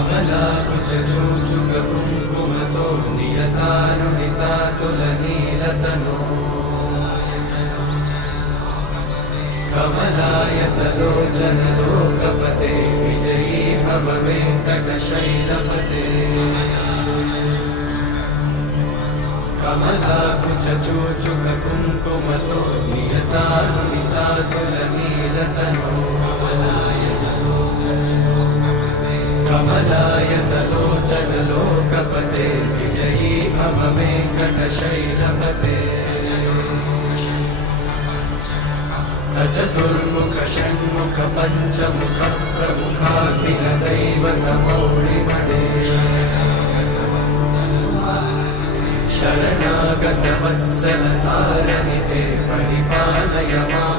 कमलाकुचूचुककुङ्कुमतो नियतारुणितातुलनीलतनो कमलायतलोचनलोकपते विजयी भव वेङ्कटशैलपते कमलाकुचूचुककुङ्कुमतो नियतारुणितातुलनीलतनो कमलायतलोचनलोकपते विजयी भव वेङ्कटशैलपते सचतुर्मुख षण्मुख पञ्चमुख प्रमुखाखिल दैवतमौलिमणे शरणागत वत्सल सारनिधे परिपालय मां